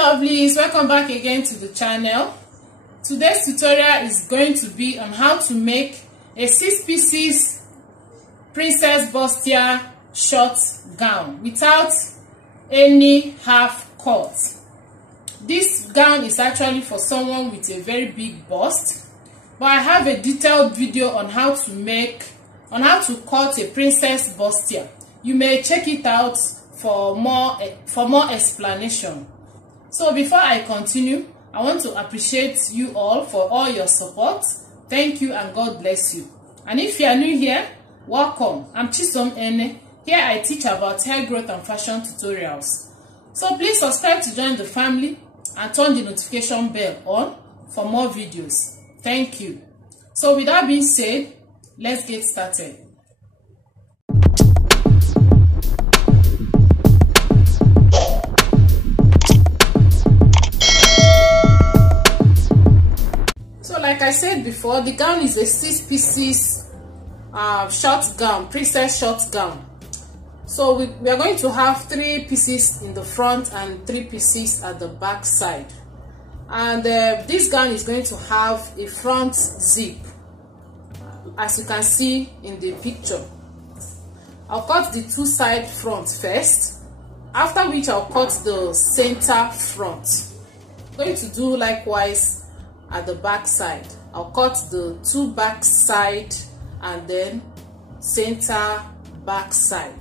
Lovelies, welcome back again to the channel. Today's tutorial is going to be on how to make a 6 pieces princess bustier short gown without any half cut. This gown is actually for someone with a very big bust, but I have a detailed video on how to cut a princess bustier. You may check it out for more explanation. So before I continue, I want to appreciate you all for all your support. Thank you and God bless you. And if you are new here, welcome. I'm Chisom Ene. Here I teach about hair growth and fashion tutorials. So please subscribe to join the family and turn the notification bell on for more videos. Thank you. So with that being said, let's get started. Like I said before, the gown is a 6 pieces short gown, princess short gown. So we are going to have 3 pieces in the front and 3 pieces at the back side. And this gown is going to have a front zip, as you can see in the picture. I'll cut the 2 side front first, after which I'll cut the center front. I'm going to do likewise at the back side. I'll cut the 2 back side and then center back side.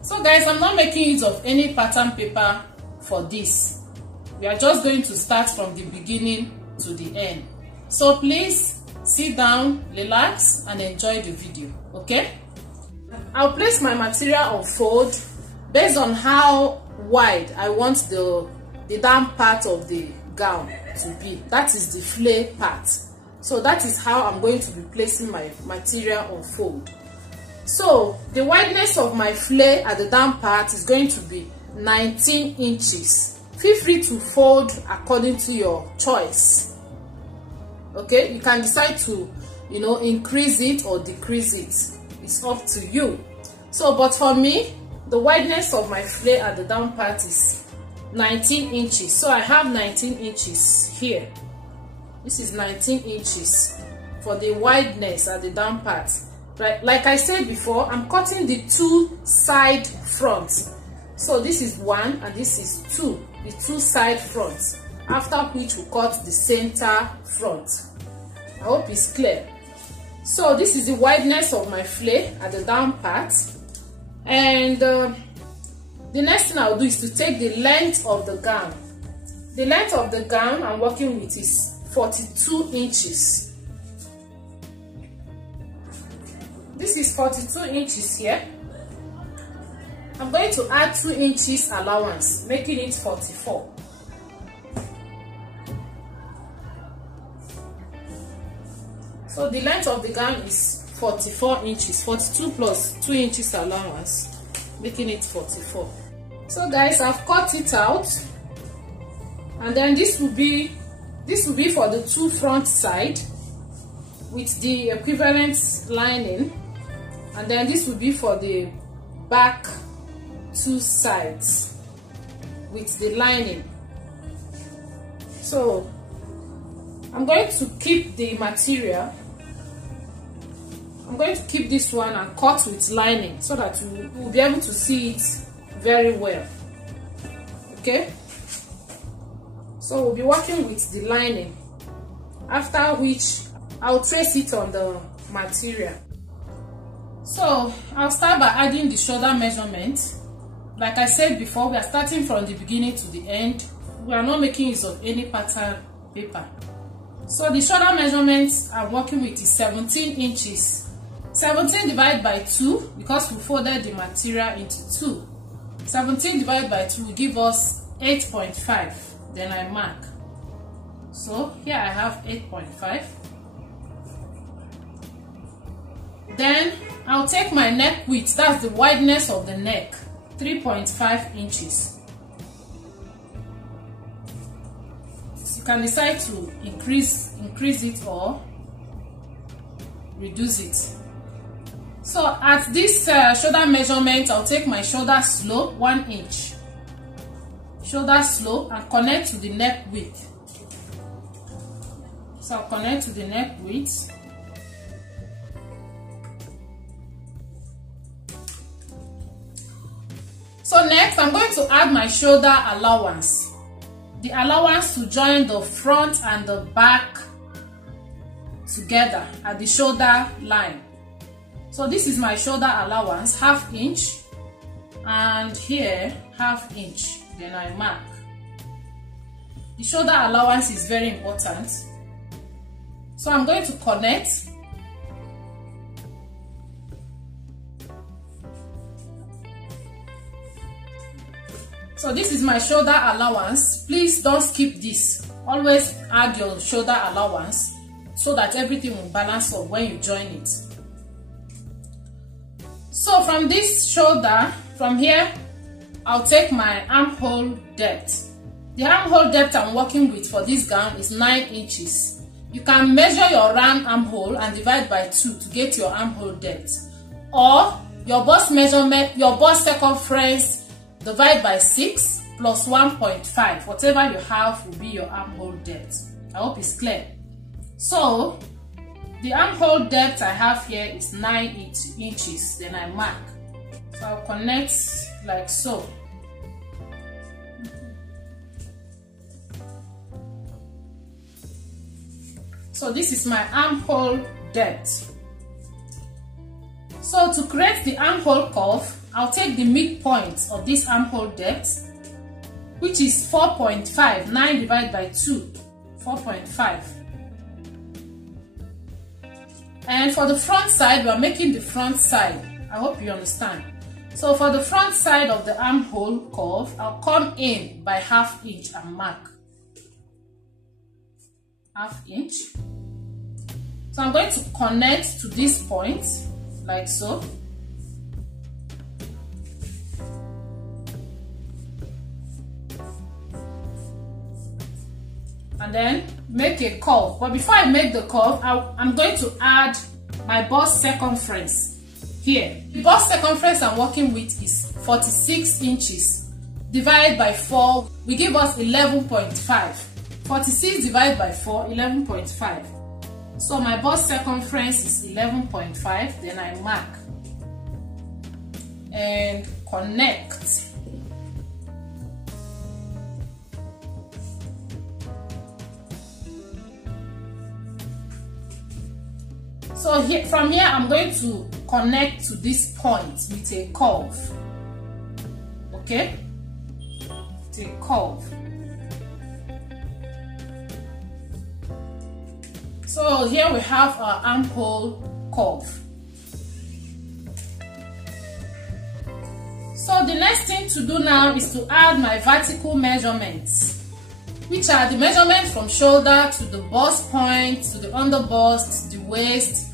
So guys, I'm not making use of any pattern paper for this. We are just going to start from the beginning to the end. So please sit down, relax and enjoy the video, okay? I'll place my material on fold based on how wide I want the down part of the gown to be. That is the flare part. So that is how I'm going to be placing my material on fold. So the wideness of my flare at the down part is going to be 19 inches. Feel free to fold according to your choice. Okay, you can decide to, increase it or decrease it. It's up to you. So, but for me, the wideness of my flare at the down part is 19 inches. So I have 19 inches here. This is 19 inches for the wideness at the down part. Right, like I said before, I'm cutting the 2 side fronts. So this is 1 and this is 2, the 2 side fronts, after which we cut the center front. I hope it's clear. So this is the wideness of my flare at the down part, and the next thing I'll do is to take the length of the gown. The length of the gown I'm working with is 42 inches. This is 42 inches here. I'm going to add 2 inches allowance, making it 44. So the length of the gown is 44 inches, 42 plus 2 inches allowance, making it 44. So guys, I've cut it out, and then this will be for the 2 front side with the equivalent lining, and then this will be for the back 2 sides with the lining. So I'm going to keep the material. I'm going to keep this one and cut with lining so that you will be able to see it very well. Okay, so we'll be working with the lining, after which I'll trace it on the material. So I'll start by adding the shoulder measurement. Like I said before, we are starting from the beginning to the end. We are not making use of any pattern paper. So the shoulder measurements I'm working with is 17 inches. 17 divided by 2, because we folded the material into 2. 17 divided by 2 will give us 8.5. Then I mark. So here I have 8.5. Then I'll take my neck width, that's the wideness of the neck, 3.5 inches. So you can decide to increase it or reduce it. So at this shoulder measurement, I'll take my shoulder slope 1 inch. shoulder slope and connect to the neck width. So I'll connect to the neck width. So next, I'm going to add my shoulder allowance. The allowance to join the front and the back together at the shoulder line. So this is my shoulder allowance, 1/2 inch, and here 1/2 inch. Then I mark. The shoulder allowance is very important. So I'm going to connect. So this is my shoulder allowance. Please don't skip this. Always add your shoulder allowance so that everything will balance up when you join it. So from this shoulder, from here, I'll take my armhole depth. The armhole depth I'm working with for this gown is 9 inches. You can measure your round armhole and divide by 2 to get your armhole depth. Or your bust measurement, your bust circumference, divide by 6 plus 1.5. Whatever you have will be your armhole depth. I hope it's clear. So the armhole depth I have here is 9 inches. Then I mark. So I'll connect like so. So this is my armhole depth. So to create the armhole curve, I'll take the midpoint of this armhole depth, which is 4.5. 9 divided by 2, 4.5. And for the front side, we are making the front side. I hope you understand. So for the front side of the armhole curve, I'll come in by 1/2 inch and mark. 1/2 inch. So I'm going to connect to this point, like so. And then make a curve. But before I make the curve, I'm going to add my bust circumference here. The bust circumference I'm working with is 46 inches. Divided by 4 will give us 11.5. 46 divided by 4, 11.5. So my bust circumference is 11.5. Then I mark and connect. So here, from here, I'm going to connect to this point with a curve. Okay? With a curve. So here we have our armhole curve. So the next thing to do now is to add my vertical measurements, which are the measurements from shoulder to the bust point, to the under bust, to the waist,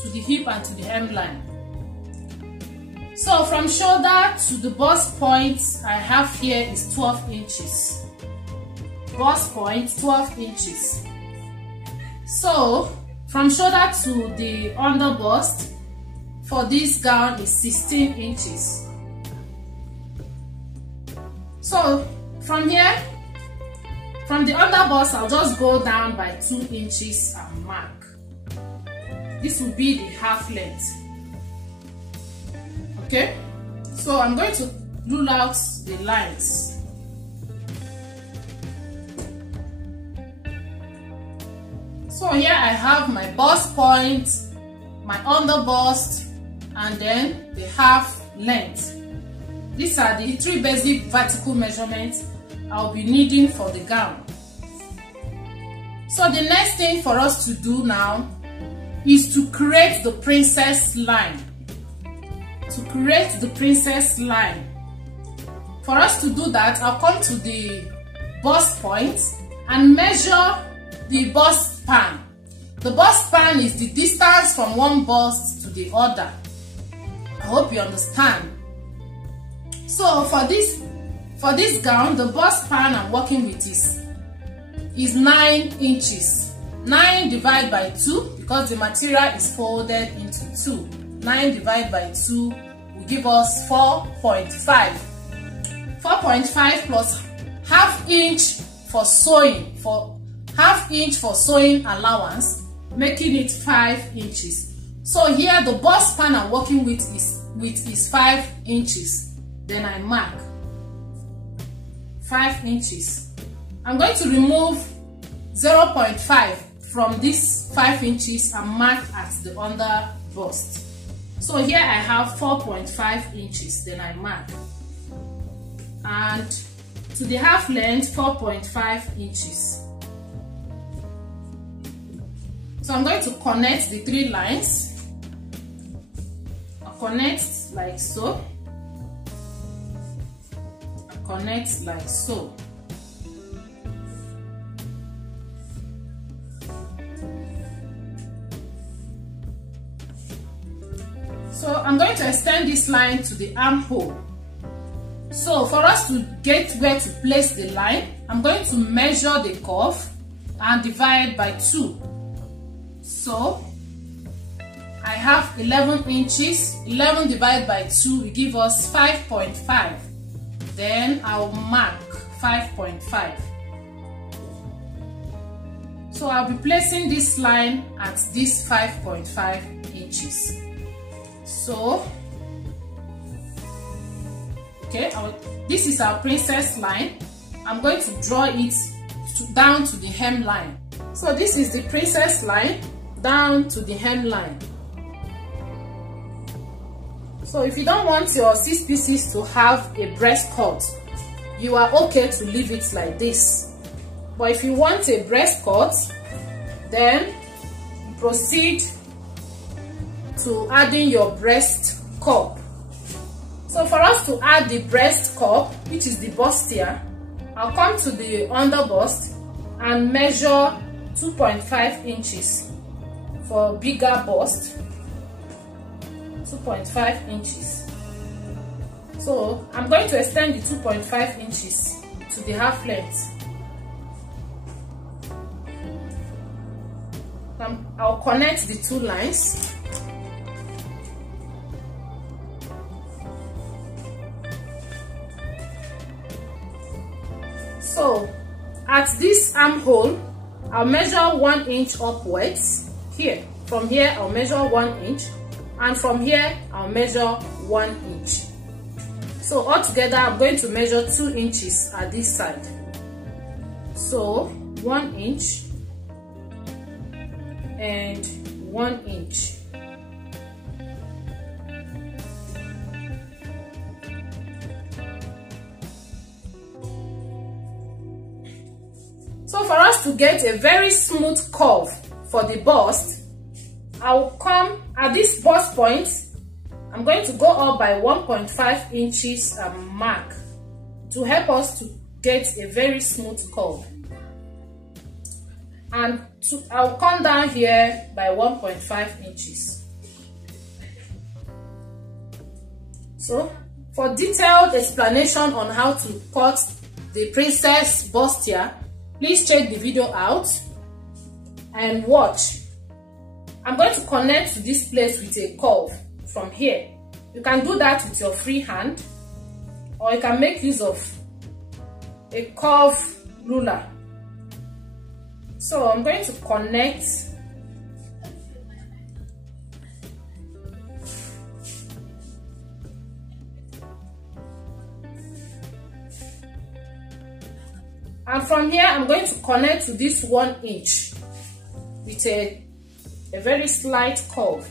to the hip and to the hemline. So from shoulder to the bust point I have here is 12 inches. Bust point 12 inches. So from shoulder to the under bust for this gown is 16 inches. So from here, from the under bust, I'll just go down by 2 inches and mark. This will be the half length. Okay, so I'm going to rule out the lines. So here I have my bust point, my under bust, and then the half length. These are the 3 basic vertical measurements I'll be needing for the gown. So the next thing for us to do now is to create the princess line. To create the princess line. For us to do that, I'll come to the bust point and measure the bust span. The bust span is the distance from one bust to the other. I hope you understand. So for this gown, the bust span I'm working with is 9 inches. 9 divided by 2, because the material is folded into 2. 9 divided by 2 will give us 4.5. 4.5 plus inch for sewing, for sewing allowance, making it 5 inches. So here the bust span I'm working with is 5 inches. Then I mark 5 inches. I'm going to remove 0.5 from this 5 inches and mark at the under bust. So here I have 4.5 inches. Then I mark, and to the half length 4.5 inches. So I'm going to connect the 3 lines. I'll connect like so. I'll connect like so. So I'm going to extend this line to the armhole. So for us to get where to place the line, I'm going to measure the curve and divide by 2. So I have 11 inches. 11 divided by 2 will give us 5.5. Then I'll mark 5.5. So I'll be placing this line at this 5.5 inches. So okay, this is our princess line. I'm going to draw it down to the hem line. So this is the princess line down to the hem line. So if you don't want your 6 pieces to have a breast cut, you are okay to leave it like this. But if you want a breast cut, then proceed to adding your breast cup. So for us to add the breast cup, which is the bustier, I'll come to the under bust and measure 2.5 inches for bigger bust. 2.5 inches. So I'm going to extend the 2.5 inches to the half length. I'll connect the 2 lines. So at this armhole, I'll measure 1 inch upwards. Here, from here I'll measure 1 inch, and from here I'll measure 1 inch. So altogether I'm going to measure 2 inches at this side. So 1 inch and 1 inch. So for us to get a very smooth curve for the bust, I'll come at this bust point. I'm going to go up by 1.5 inches mark to help us to get a very smooth curve. And I'll come down here by 1.5 inches. So for detailed explanation on how to cut the princess bustier, please check the video out and watch. I'm going to connect to this place with a curve from here. You can do that with your free hand, or you can make use of a curve ruler. So I'm going to connect and from here I'm going to connect to this 1 inch with a very slight curve.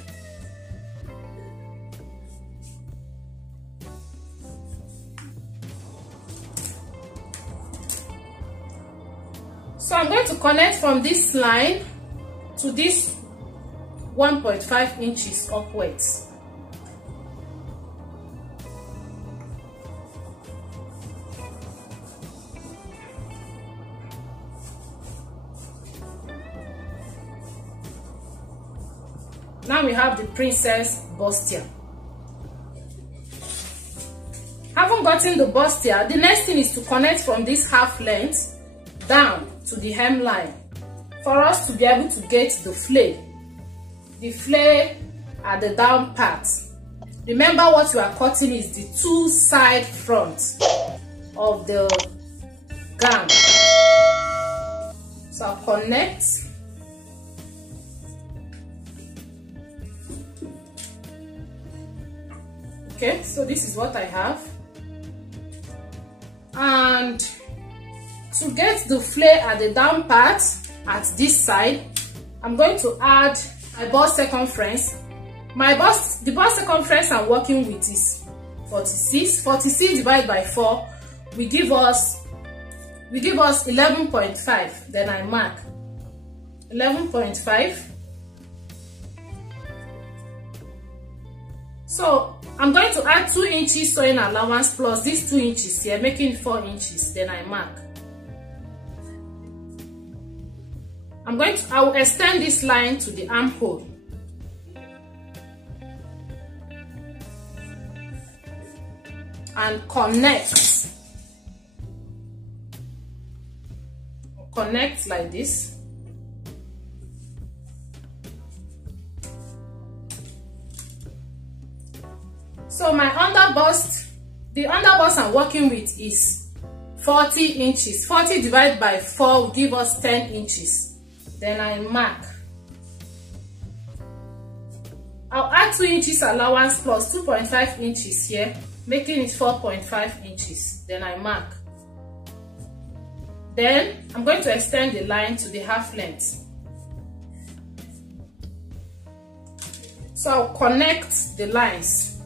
So I'm going to connect from this line to this 1.5 inches upwards. Now we have the princess bustier. Having gotten the bustier, the next thing is to connect from this half length down to the hem line for us to be able to get the flare. The flare at the down part. Remember, what you are cutting is the 2 side front of the gown. So I'll connect. Okay, so this is what I have. And to get the flare at the down part at this side, I'm going to add my bust circumference. The bust circumference I'm working with is 46. 46 divided by 4 will give us 11.5. Then I mark 11.5. So I'm going to add 2 inches sewing allowance plus these 2 inches here, making 4 inches. Then I mark. I will extend this line to the armhole. And connect. Connect like this. So my underbust, the underbust I'm working with is 40 inches. 40 divided by 4 will give us 10 inches. Then I mark. I'll add 2 inches allowance plus 2.5 inches here, making it 4.5 inches. Then I mark. Then I'm going to extend the line to the half length. So I'll connect the lines.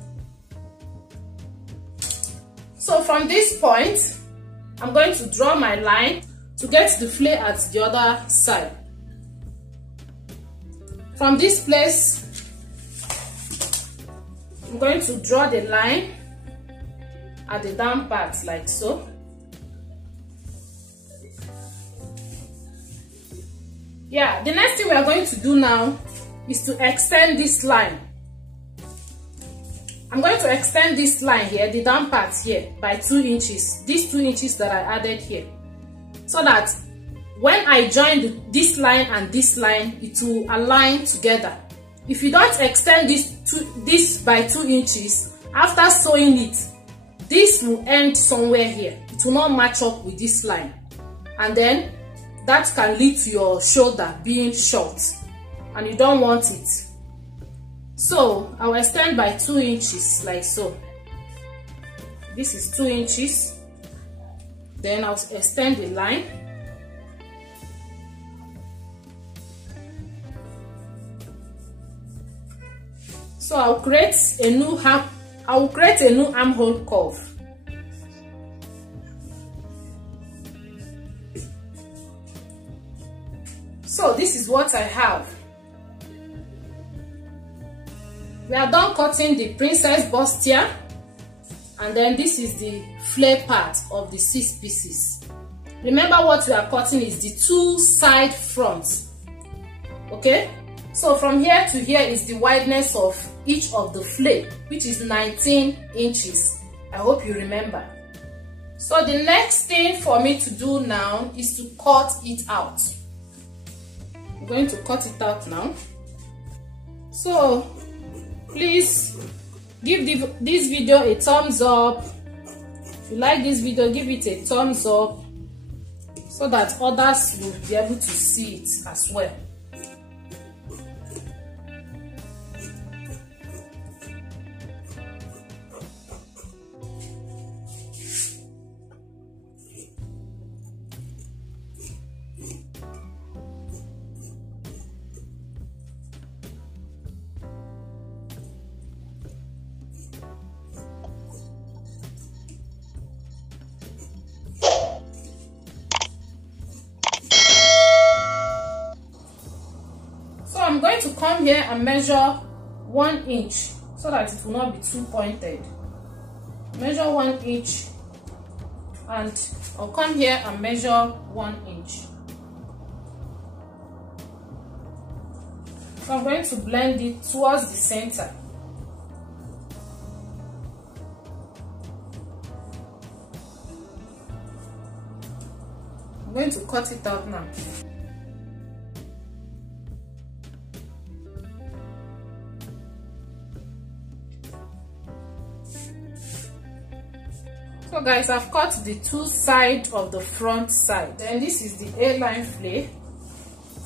So from this point, I'm going to draw my line to get the flare at the other side. From this place, I'm going to draw the line at the down part like so. Yeah, the next thing we are going to do now is to extend this line. I'm going to extend this line here, the down part here, by 2 inches. These 2 inches that I added here. So that when I join this line and this line, it will align together. If you don't extend this by 2 inches, after sewing it, this will end somewhere here. It will not match up with this line. And then that can lead to your shoulder being short. And you don't want it. So I will extend by 2 inches like so. This is 2 inches. Then I'll extend the line. So I'll create a new armhole curve. So this is what I have. We are done cutting the princess bustier, and then this is the flare part of the 6 pieces. Remember, what we are cutting is the 2 side fronts. Okay, so from here to here is the wideness of each of the flare, which is 19 inches. I hope you remember. So the next thing for me to do now is to cut it out. I'm going to cut it out now. So please give this video a thumbs up. If you like this video, give it a thumbs up so that others will be able to see it as well. I'm going to come here and measure 1 inch so that it will not be too pointed. Measure 1 inch, and I'll come here and measure 1 inch. So I'm going to blend it towards the center. I'm going to cut it out now. So guys, I've cut the two sides of the front side. Then this is the A-line flare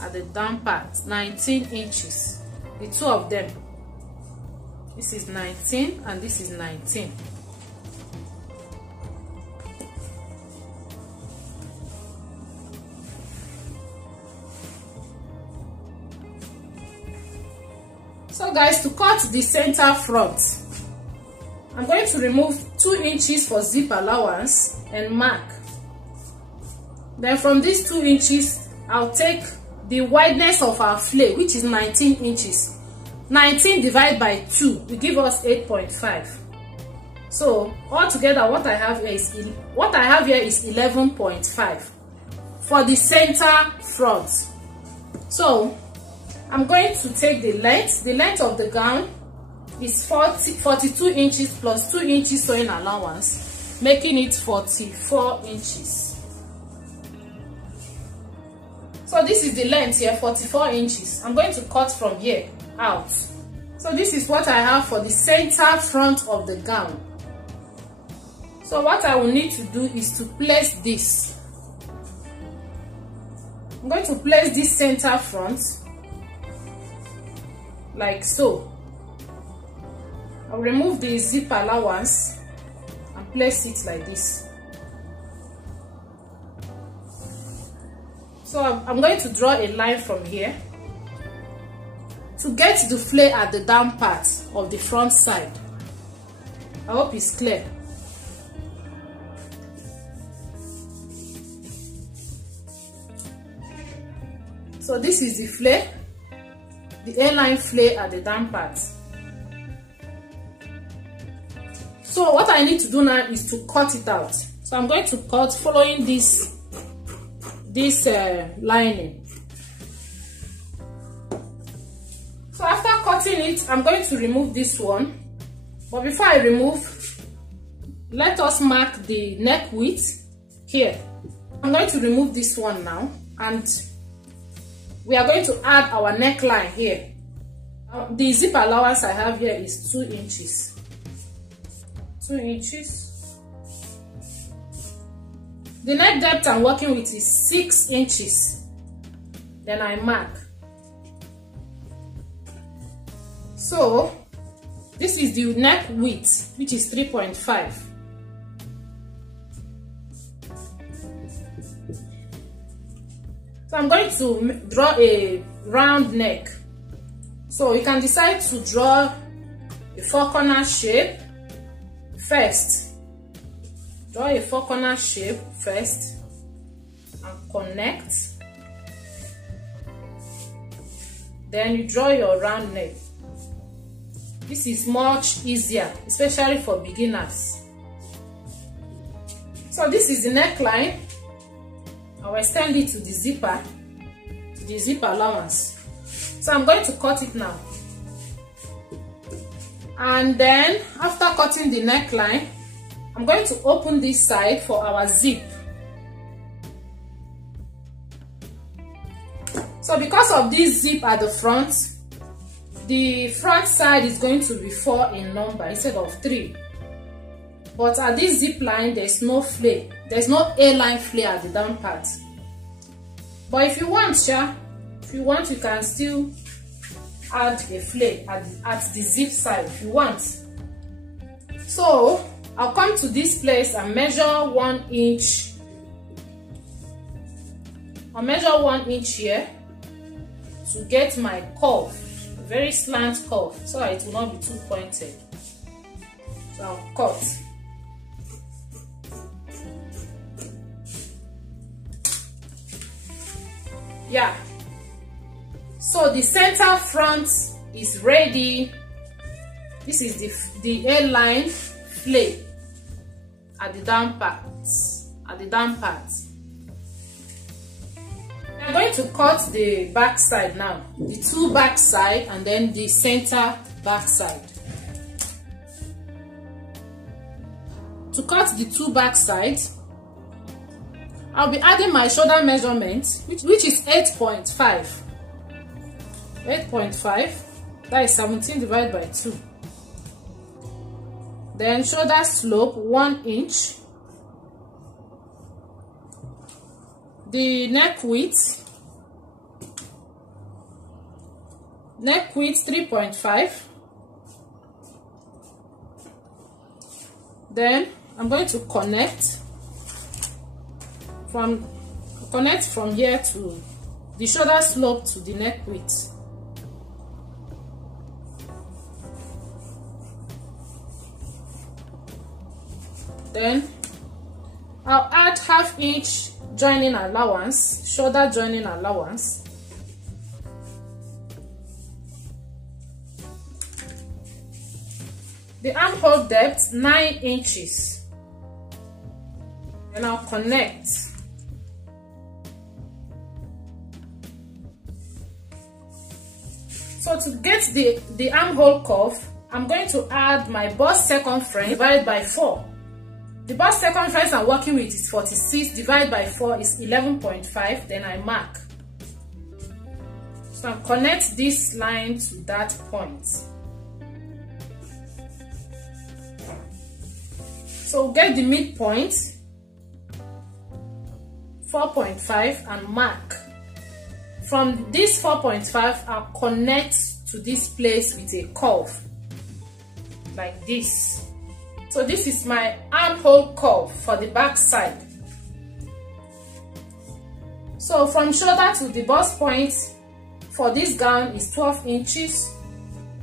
at the down part, 19 inches. The two of them. This is 19 and this is 19. So guys, to cut the center front, I'm going to remove 2 inches for zip allowance and mark. Then from these 2 inches, I'll take the wideness of our flare, which is 19 inches. 19 divided by 2 will give us 8.5. So altogether, what I have here is 11.5 for the center front. So I'm going to take the length. The length of the gown is 42 inches plus 2 inches sewing allowance, making it 44 inches. So this is the length here, 44 inches. I'm going to cut from here out. So this is what I have for the center front of the gown. So what I will need to do is to place this. I'm going to place this center front like so. I'll remove the zip allowance and place it like this. So I'm going to draw a line from here to get the flare at the down part of the front side. I hope it's clear. So this is the flare, the A-line flare at the down part. So what I need to do now is to cut it out. So I'm going to cut following this lining. So after cutting it, I'm going to remove this one. But before I remove, let us mark the neck width here. I'm going to remove this one now, and we are going to add our neckline here. The zip allowance I have here is 2 inches. 2 inches. The neck depth I'm working with is 6 inches. Then I mark. So this is the neck width, which is 3.5. So I'm going to draw a round neck. So you can decide to draw a 4-corner shape first. Draw a 4-corner shape first and connect. Then you draw your round neck. This is much easier, especially for beginners. So this is the neckline. I'll extend it to the zipper, to the zip allowance. So I'm going to cut it now. And then after cutting the neckline, I'm going to open this side for our zip. So because of this zip at the front side is going to be 4 in number instead of 3. But at this zip line, there's no flare. There's no A-line flare at the down part. But if you want, you can still add a flare at the zip side if you want. So I'll come to this place and measure 1 inch. I'll measure 1 inch here to get my curve, a very slant curve, so that it will not be too pointed. So I'll cut. Yeah. So the center front is ready. This is the A-line flare at the down part. I'm going to cut the back side now. The 2 back side and then the center back side. To cut the 2 back sides, I'll be adding my shoulder measurement, which is 8.5. 8.5, that is 17 divided by 2. Then shoulder slope 1 inch. the neck width 3.5. Then I'm going to connect from here to the shoulder slope to the neck width. Then I'll add ½ inch joining allowance, shoulder joining allowance. The armhole depth 9 inches. And I'll connect. So to get the armhole curve, I'm going to add my bust circumference divided by 4. The bust circumference I'm working with is 46, divided by 4 is 11.5, then I mark. So I connect this line to that point. So get the midpoint, 4.5, and mark. From this 4.5, I'll connect to this place with a curve, like this. So this is my armhole curve for the back side. So from shoulder to the bust point for this gown is 12 inches,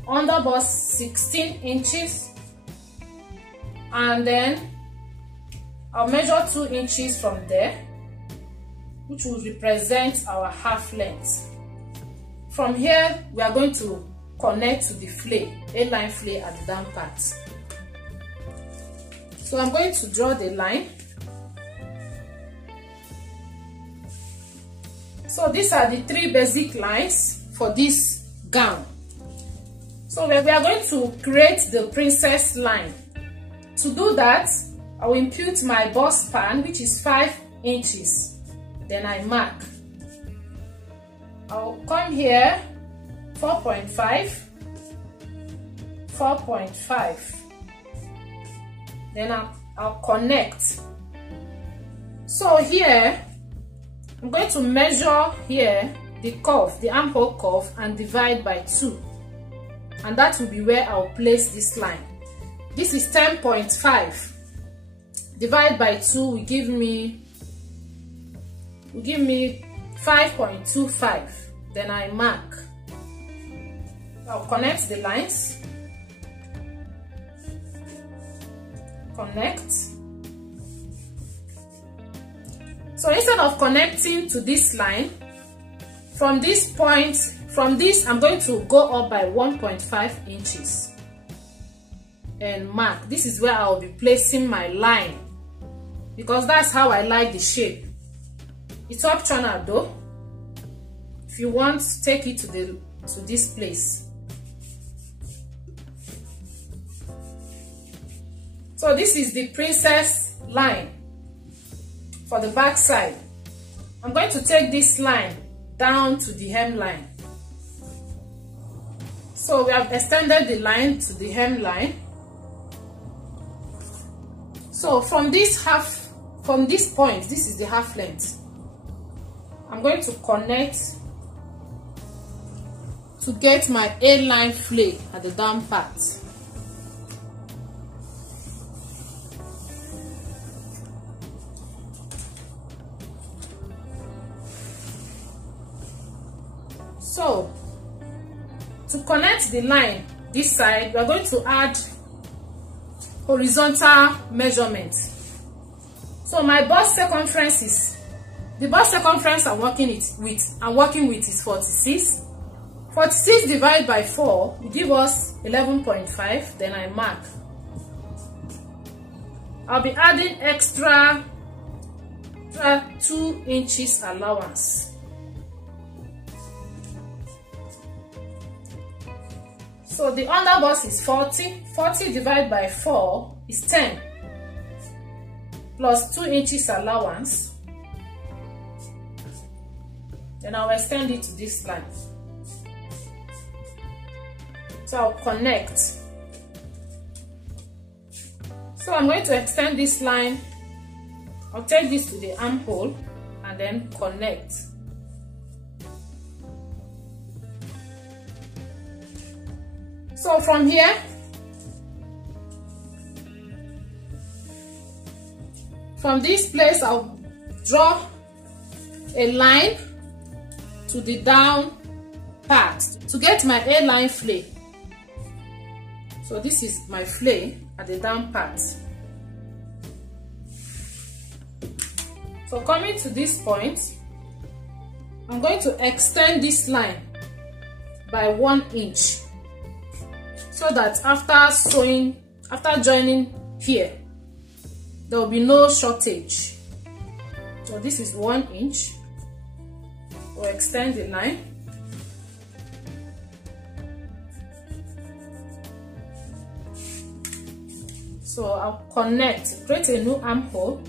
under bust 16 inches, and then I'll measure 2 inches from there, which will represent our half length. From here, we are going to connect to the flay, A-line flay at the down part. So I'm going to draw the line. So these are the 3 basic lines for this gown. So we are going to create the princess line. To do that, I will impute my bust span, which is 5 inches. Then I mark. I'll come here, 4.5, 4.5. Then I'll connect. So here, I'm going to measure here the curve, the armhole curve, and divide by 2. And that will be where I'll place this line. This is 10.5. Divide by 2 will give me 5.25. Then I mark. I'll connect the lines. Connect. So instead of connecting to this line, from this point, from this I'm going to go up by 1.5 inches and mark. This is where I'll be placing my line, because that's how I like the shape. It's optional though. If you want, take it to this place. So this is the princess line for the back side. I'm going to take this line down to the hemline. So we have extended the line to the hemline. So from this point, this is the half length. I'm going to connect to get my A-line flay at the down part. So to connect the line this side, we are going to add horizontal measurement. So my bust circumference is, the bust circumference I'm working with is 46. 46 divided by 4 will give us 11.5. Then I mark. I'll be adding extra 2 inches allowance. So the under bust is 40. 40 divided by 4 is 10. Plus 2 inches allowance. Then I'll extend it to this line. So I'll connect. So I'm going to extend this line. I'll take this to the armhole and then connect. So from here, from this place, I'll draw a line to the down part to get my A-line flay. So this is my flay at the down part. So coming to this point, I'm going to extend this line by 1 inch so that after joining here, there will be no shortage. So this is 1 inch. We'll extend the line. So I'll connect, create a new armhole.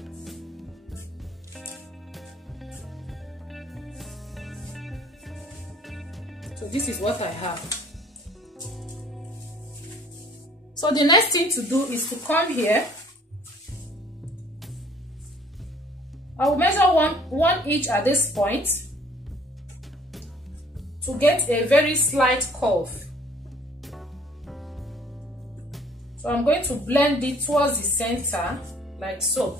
So this is what I have. So the next thing to do is to come here. I will measure one inch at this point to get a very slight curve. So I'm going to blend it towards the center, like so.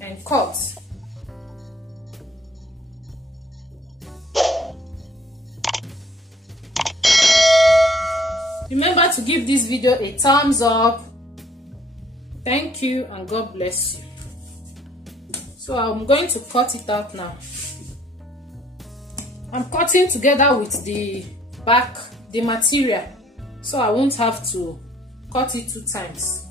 And cut. Remember to give this video a thumbs up. Thank you and God bless you. So I'm going to cut it out now. I'm cutting together with the back, the material, so I won't have to cut it 2 times.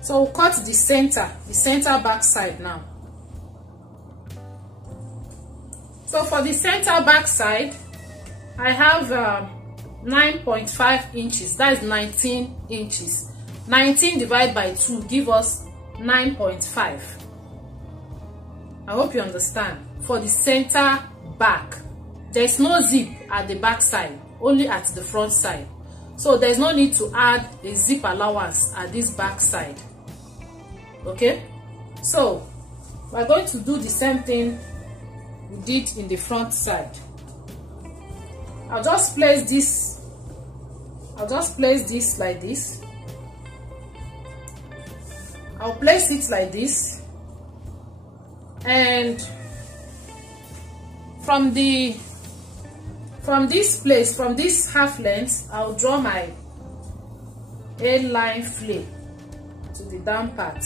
So we'll cut the center back side now. So for the center back side, I have 9.5 inches. That is 19 inches. 19 divided by 2 give us 9.5. I hope you understand. For the center back, there's no zip at the back side, only at the front side. So there's no need to add a zip allowance at this back side. Okay, so we're going to do the same thing we did in the front side. I'll just place this like this. I'll place it like this, and from this place, from this half length, I'll draw my A-line flay to the down part.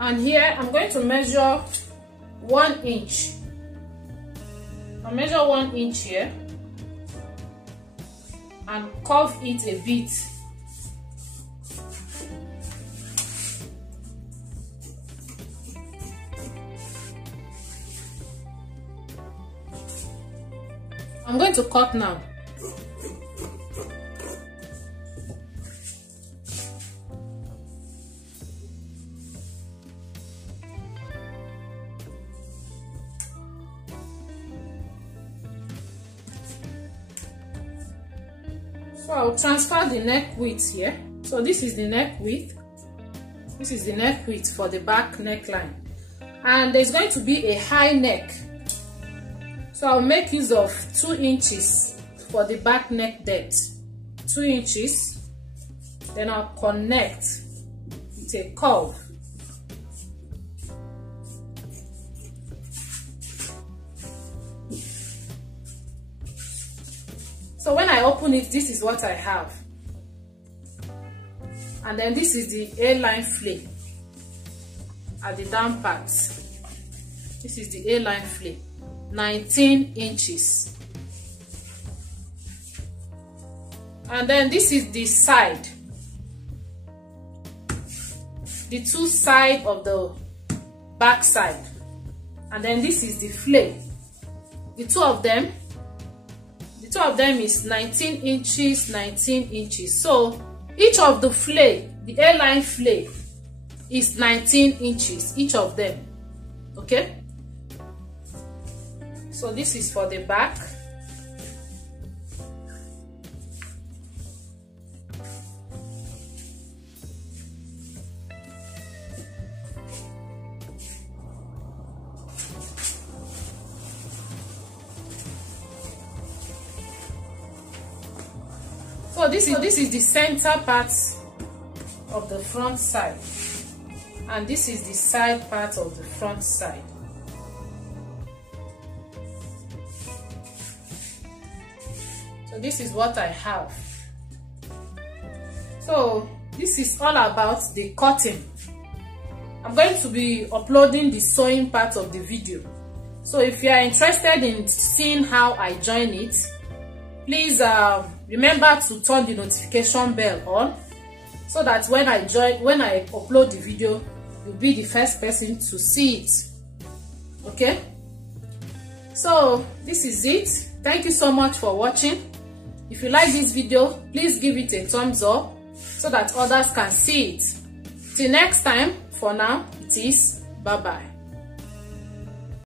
And here I'm going to measure 1 inch. I'll measure 1 inch here and curve it a bit. I'm going to cut now. So I'll transfer the neck width here. So this is the neck width. This is the neck width for the back neckline. And there's going to be a high neck. So I'll make use of 2 inches for the back neck depth. 2 inches. Then I'll connect with a curve. So when I open it, this is what I have. And then this is the A-line flay at the down part. This is the A-line flay, 19 inches. And then this is the side, the 2 sides of the back side. And then this is the flay. The two of them is 19 inches, 19 inches. So each of the flay, the A-line flay, is 19 inches each of them. Okay, so this is for the back. So this is the center part of the front side, and this is the side part of the front side. So this is what I have. So this is all about the cutting. I'm going to be uploading the sewing part of the video. So if you are interested in seeing how I join it, please remember to turn the notification bell on, so that when I upload the video, you'll be the first person to see it. Okay, so this is it. Thank you so much for watching. If you like this video, please give it a thumbs up so that others can see it. Till next time, for now, it is bye bye.